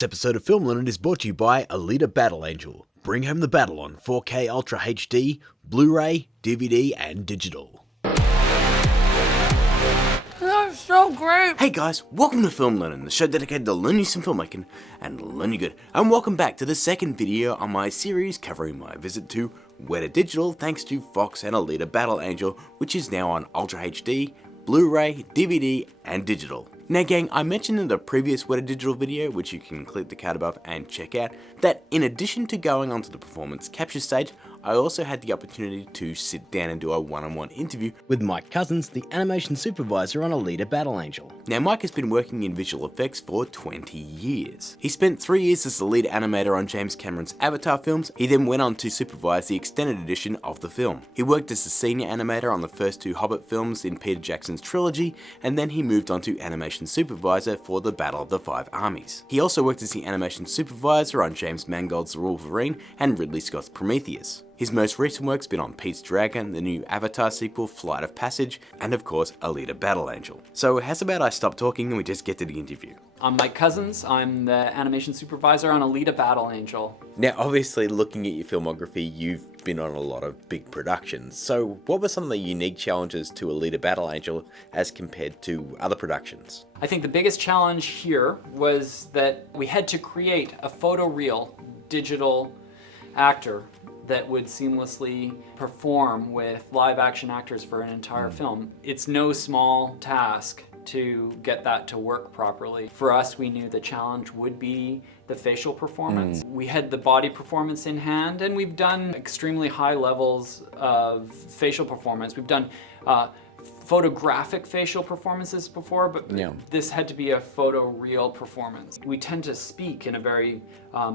This episode of Film Learnin is brought to you by Alita Battle Angel. Bring home the battle on 4K Ultra HD, Blu-ray, DVD, and digital. That's so great! Hey guys, welcome to Film Learnin, the show dedicated to learning some filmmaking and learning good. And welcome back to the second video on my series covering my visit to Weta Digital thanks to Fox and Alita Battle Angel, which is now on Ultra HD, Blu-ray, DVD, and digital. Now gang, I mentioned in the previous Weta Digital video, which you can click the card above and check out, that in addition to going onto the performance capture stage, I also had the opportunity to sit down and do a one-on-one interview With Mike Cozens, the Animation Supervisor on Alita Battle Angel. Now Mike has been working in visual effects for 20 years. He spent 3 years as the lead animator on James Cameron's Avatar films. He then went on to supervise the extended edition of the film. He worked as the senior animator on the first 2 Hobbit films in Peter Jackson's trilogy, and then he moved on to animation supervisor for the Battle of the Five Armies. He also worked as the animation supervisor on James Mangold's The Wolverine and Ridley Scott's Prometheus. His most recent work's been on Pete's Dragon, the new Avatar sequel, Flight of Passage, and of course, Alita Battle Angel. So how's about I stop talking and we just get to the interview? I'm Mike Cozens. I'm the animation supervisor on Alita Battle Angel. Now obviously looking at your filmography, you've been on a lot of big productions. So what were some of the unique challenges to Alita Battle Angel as compared to other productions? I think the biggest challenge here was that we had to create a photoreal digital actor that would seamlessly perform with live action actors for an entire film. It's no small task to get that to work properly. For us, we knew the challenge would be the facial performance. We had the body performance in hand, and we've done extremely high levels of facial performance. We've done photographic facial performances before, but this had to be a photoreal performance. We tend to speak in a very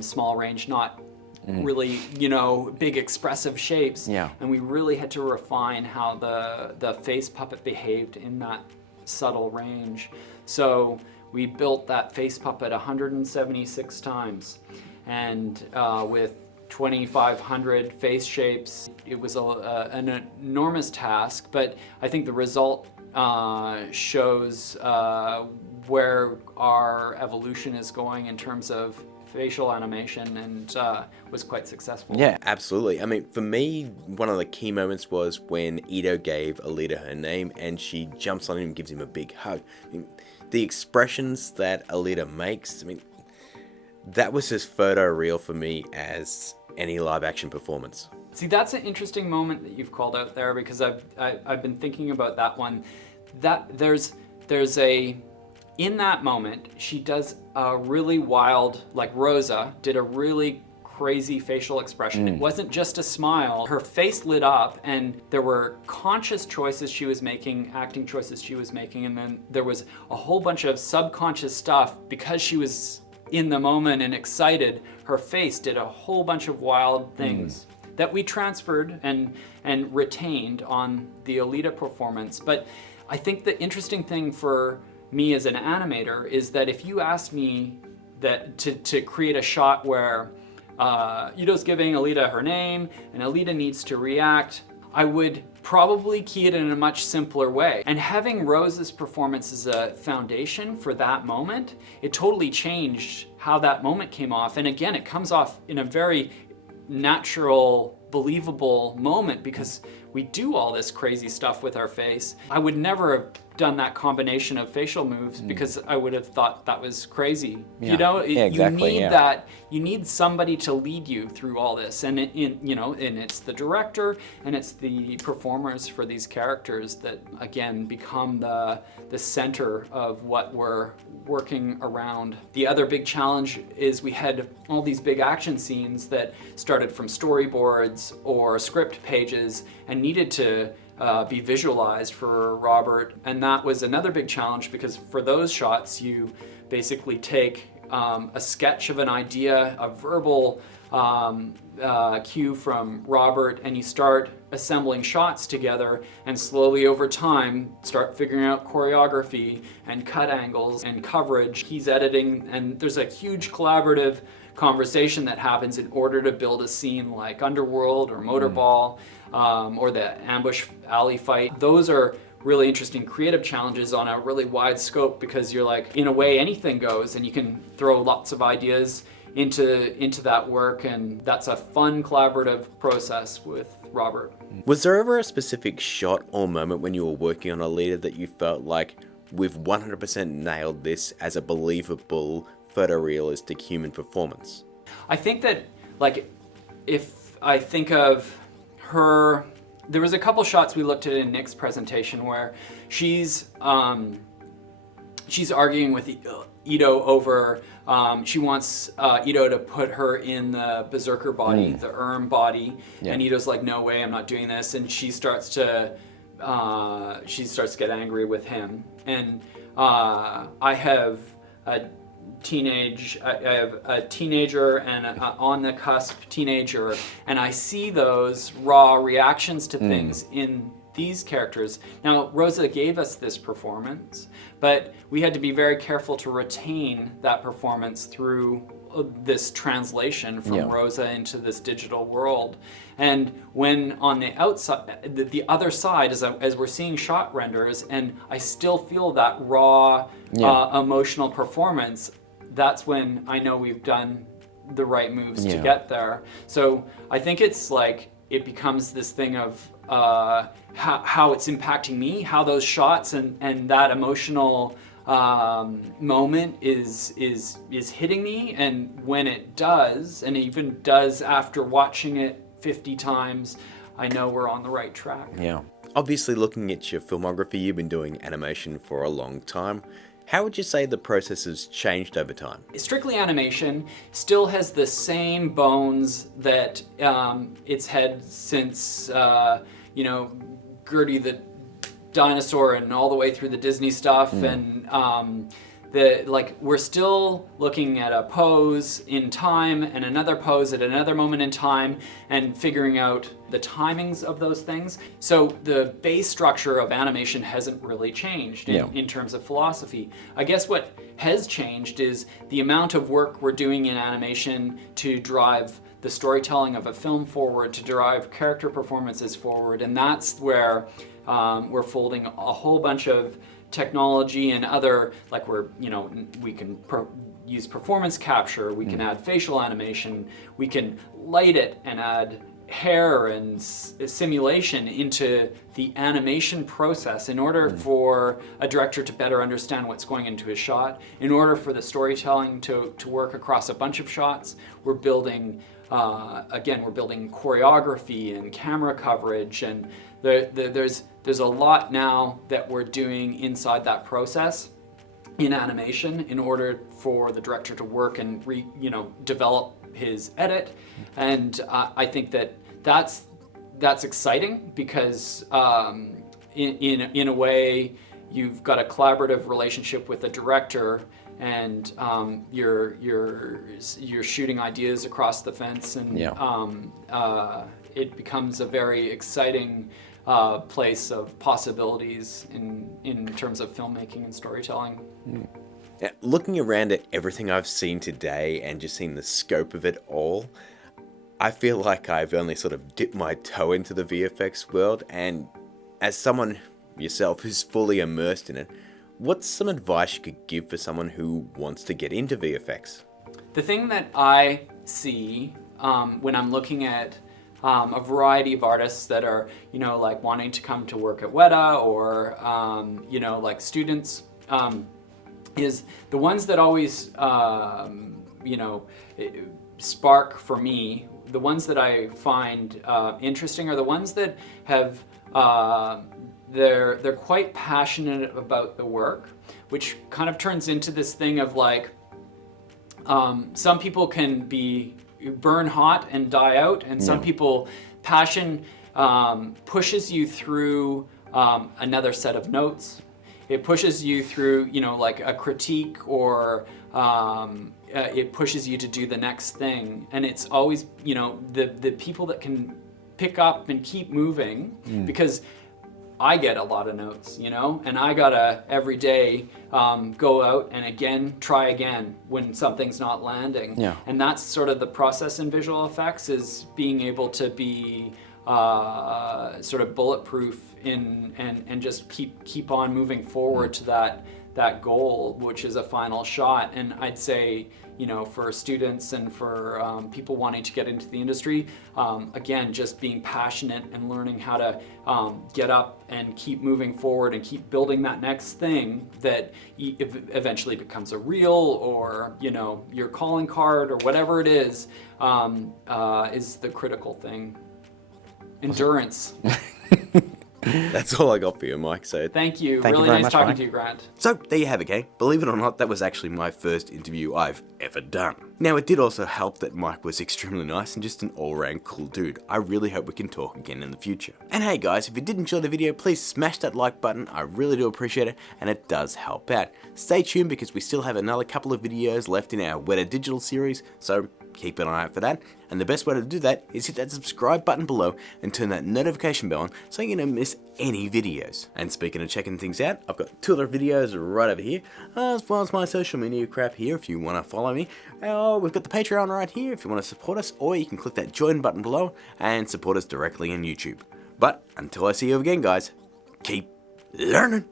small range, not really, big expressive shapes. And we really had to refine how the face puppet behaved in that subtle range. So we built that face puppet 176 times, and with 2,500 face shapes. It was an enormous task, but I think the result shows where our evolution is going in terms of facial animation, and was quite successful. Yeah, absolutely. I mean, for me, one of the key moments was when Ito gave Alita her name and she jumps on him and gives him a big hug. I mean, the expressions that Alita makes, I mean, that was as photoreal for me as any live action performance. See, that's an interesting moment that you've called out there, because I've been thinking about that one. That there's in that moment, she does a really wild, like Rosa did a really crazy facial expression. It wasn't just a smile. Her face lit up, and there were conscious choices she was making, acting choices she was making, and then there was a whole bunch of subconscious stuff. Because she was in the moment and excited, her face did a whole bunch of wild things that we transferred and retained on the Alita performance. But I think the interesting thing for me as an animator is that if you asked me that to create a shot where Ito's giving Alita her name and Alita needs to react, I would probably key it in a much simpler way. And having Rose's performance as a foundation for that moment, it totally changed how that moment came off. And again, it comes off in a very natural, believable moment, because we do all this crazy stuff with our face. I would never have done that combination of facial moves because I would have thought that was crazy. Exactly, you need that. You need somebody to lead you through all this, and and it's the director and it's the performers for these characters that again become the center of what we're working around. The other big challenge is we had all these big action scenes that started from storyboards or script pages and needed to be visualized for Robert, and that was another big challenge, because for those shots you basically take a sketch of an idea, a verbal cue from Robert, and you start assembling shots together, and slowly over time start figuring out choreography and cut angles and coverage. He's editing, and there's a huge collaborative conversation that happens in order to build a scene like Underworld or Motorball or the ambush alley fight. Those are really interesting creative challenges on a really wide scope, because you're like, in a way, anything goes, and you can throw lots of ideas into that work, and that's a fun collaborative process with Robert. Was there ever a specific shot or moment when you were working on Alita that you felt like, we've 100% nailed this as a believable photorealistic human performance? I think that, like, if I think of her, there was a couple shots we looked at in Nick's presentation where she's arguing with Ito over, she wants Ito to put her in the berserker body, the body, and Ito's like, no way, I'm not doing this, and she starts to get angry with him. And I have a teenager and an on the cusp teenager, and I see those raw reactions to things in these characters. Now, Rosa gave us this performance, but we had to be very careful to retain that performance through this translation from Rosa into this digital world. And when on the outside, the other side, as we're seeing shot renders, and I still feel that raw emotional performance, that's when I know we've done the right moves to get there. So I think it's like, it becomes this thing of how it's impacting me, how those shots and that emotional moment is hitting me, and when it does, and even does after watching it 50 times, I know we're on the right track. Yeah. Obviously, looking at your filmography, you've been doing animation for a long time. How would you say the process has changed over time? Strictly Animation still has the same bones that it's had since, Gertie the Dinosaur and all the way through the Disney stuff. And we're still looking at a pose in time and another pose at another moment in time and figuring out the timings of those things. So the base structure of animation hasn't really changed in terms of philosophy. I guess what has changed is the amount of work we're doing in animation to drive the storytelling of a film forward, to drive character performances forward, and that's where we're folding a whole bunch of technology and other, like we can use performance capture, we can add facial animation, we can light it and add hair and simulation into the animation process in order for a director to better understand what's going into a shot. In order for the storytelling to work across a bunch of shots, we're building choreography and camera coverage, and there's a lot now that we're doing inside that process in animation in order for the director to work and develop his edit. And I think that's exciting, because in a way you've got a collaborative relationship with the director, and you're shooting ideas across the fence, and it becomes a very exciting place of possibilities in terms of filmmaking and storytelling. Now, looking around at everything I've seen today and just seeing the scope of it all, I feel like I've only sort of dipped my toe into the VFX world, and as someone yourself who's fully immersed in it, what's some advice you could give for someone who wants to get into VFX? The thing that I see when I'm looking at a variety of artists that are, wanting to come to work at Weta, or, like students, is the ones that always, spark for me, the ones that I find interesting are the ones that have, they're quite passionate about the work, which kind of turns into this thing of like, some people can burn hot and die out, and some people, passion pushes you through another set of notes. It pushes you through, like a critique, or it pushes you to do the next thing. And it's always, the people that can pick up and keep moving, because I get a lot of notes, and I gotta every day go out and try again when something's not landing. And that's sort of the process in visual effects, is being able to be sort of bulletproof and just keep on moving forward to that goal, which is a final shot. And I'd say, you know, for students and for people wanting to get into the industry, again, just being passionate and learning how to get up and keep moving forward and keep building that next thing that eventually becomes a reel, or, you know, your calling card, or whatever it is the critical thing. Endurance. That's all I got for you, Mike. So Thank you. Thank you Really very nice much, talking Mike. to you, Grant. So, there you have it, gang. Believe it or not, that was actually my first interview I've ever done. Now, it did also help that Mike was extremely nice and just an all-round cool dude. I really hope we can talk again in the future. And hey guys, if you did enjoy the video, please smash that like button. I really do appreciate it, and it does help out. Stay tuned because we still have another couple of videos left in our Weta Digital series, so keep an eye out for that. And the best way to do that is hit that subscribe button below and turn that notification bell on so you don't miss any videos. And speaking of checking things out, I've got 2 other videos right over here, as well as my social media crap here if you want to follow me. We've got the Patreon right here if you want to support us, or you can click that join button below and support us directly on YouTube. But until I see you again, guys, keep learning.